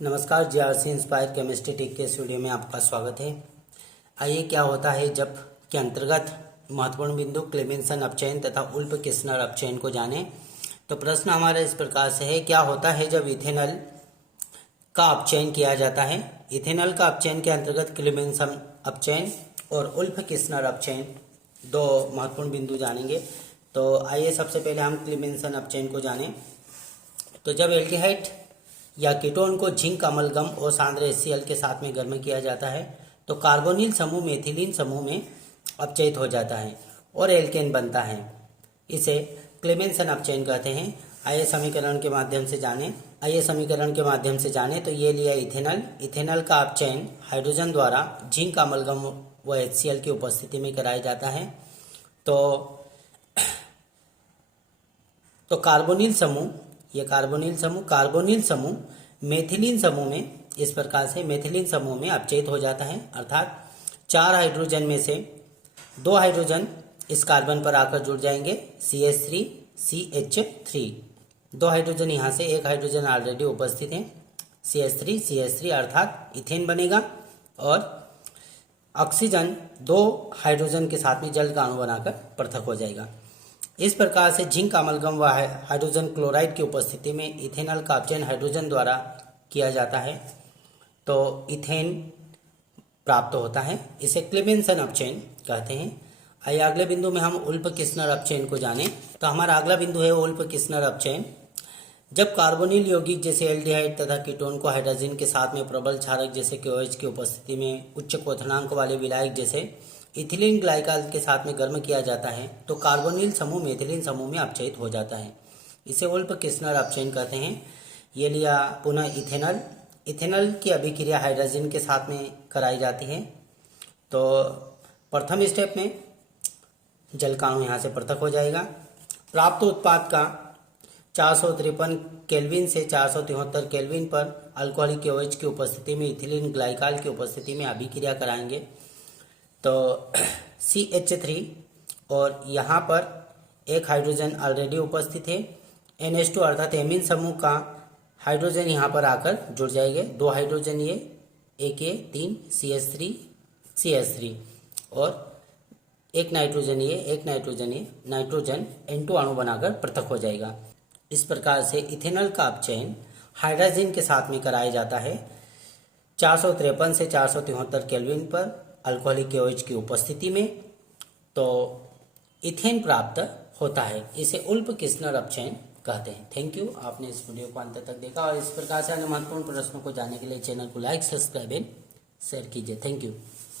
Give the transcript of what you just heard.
नमस्कार, GRC inspire chemistry take के इस वीडियो में आपका स्वागत है। आइए, क्या होता है जब के अंतर्गत महत्वपूर्ण बिंदु क्लेमेंसन अपचयन तथा उल्फ किस्नर अपचयन को जाने। तो प्रश्न हमारा इस प्रकार से है, क्या होता है जब इथेनॉल का अपचयन किया जाता है। इथेनॉल का अपचयन के अंतर्गत क्लेमेंसन अपचयन और उल्फ किस्नर अपचयन दो महत्वपूर्ण बिंदु जानेंगे। तो आइए सबसे पहले हम क्लेमेंसन अपचयन को जानें। तो जब एल्डिहाइड या कीटोन को जिंक अमलगम और सांद्र HCl के साथ में गर्म किया जाता है तो कार्बोनिल समूह मेथिलीन समूह में अपचयित हो जाता है और एल्केन बनता है। इसे क्लेमेंसन अपचयन कहते हैं। आइए समीकरण के माध्यम से जाने। तो ये लिया इथेनॉल का अपचयन हाइड्रोजन द्वारा जिंक अमलगम व HCl की उपस्थिति में कराया जाता है। तो कार्बोनिल समूह मेथिलीन समूह में इस प्रकार से मेथिलीन समूह में अपचयित हो जाता है, अर्थात 4 हाइड्रोजन में से 2 हाइड्रोजन इस कार्बन पर आकर जुड़ जाएंगे CH3 CH3। 2 हाइड्रोजन यहाँ से, 1 हाइड्रोजन ऑलरेडी उपस्थित है CH3 अर्थात इथेन बनेगा और ऑक्सीजन 2 हाइड्रोजन के साथ में जल का अणु बनाकर पृथक हो जाएगा। इस प्रकार से जिंक अमलगम व हाइड्रोजन क्लोराइड की उपस्थिति में इथेनॉल का अपचयन हाइड्रोजन द्वारा किया जाता है तो इथेन प्राप्त होता है। इसे क्लेमेंसन अपचयन कहते हैं। आइए अगले बिंदु में हम उल्फ किस्नर अपचयन को जानें। तो हमारा अगला बिंदु है उल्फ किस्नर अपचयन। जब कार्बोनिल यौगिक जैसे एल्डिहाइड तथा कीटोन को हाइड्रोजन के साथ में प्रबल क्षारक जैसे KOH की उपस्थिति में उच्च क्वथनांक वाले विलायक जैसे इथिलीन ग्लाइकॉल के साथ में गर्म किया जाता है तो कार्बोनिल समूह मेथिलीन समूह में अपचयित हो जाता है। इसे उल्फ किस्नर अपचयन कहते हैं। ये लिया पुनः इथेनॉल की अभिक्रिया हाइड्रोजन के साथ में कराई जाती है। तो प्रथम स्टेप में जल का अणु यहाँ से पृथक हो जाएगा। प्राप्त उत्पाद का 453 केल्विन से 473 केल्विन पर अल्कोहलिक KOH की उपस्थिति में इथिलीन ग्लाइकॉल की उपस्थिति में अभिक्रिया कराएंगे तो CH3 और यहाँ पर 1 हाइड्रोजन ऑलरेडी उपस्थित है NH2 अर्थात एमीन समूह का हाइड्रोजन यहाँ पर आकर जुड़ जाएंगे। 2 हाइड्रोजन ये, 1 ये, 3 CH3 और 1 नाइट्रोजन ये, नाइट्रोजन N2 अणु बनाकर पृथक हो जाएगा। इस प्रकार से इथेनॉल का अपचयन हाइड्रोजन के साथ में कराया जाता है 453 से 473 केल्विन पर अल्कोहलिक KOH की उपस्थिति में तो इथेन प्राप्त होता है। इसे उल्फ किस्नर अपचयन कहते हैं। थैंक यू, आपने इस वीडियो को अंत तक देखा और इस प्रकार से अन्य महत्वपूर्ण प्रश्नों को जानने के लिए चैनल को लाइक, सब्सक्राइब एंड शेयर कीजिए। Thank you.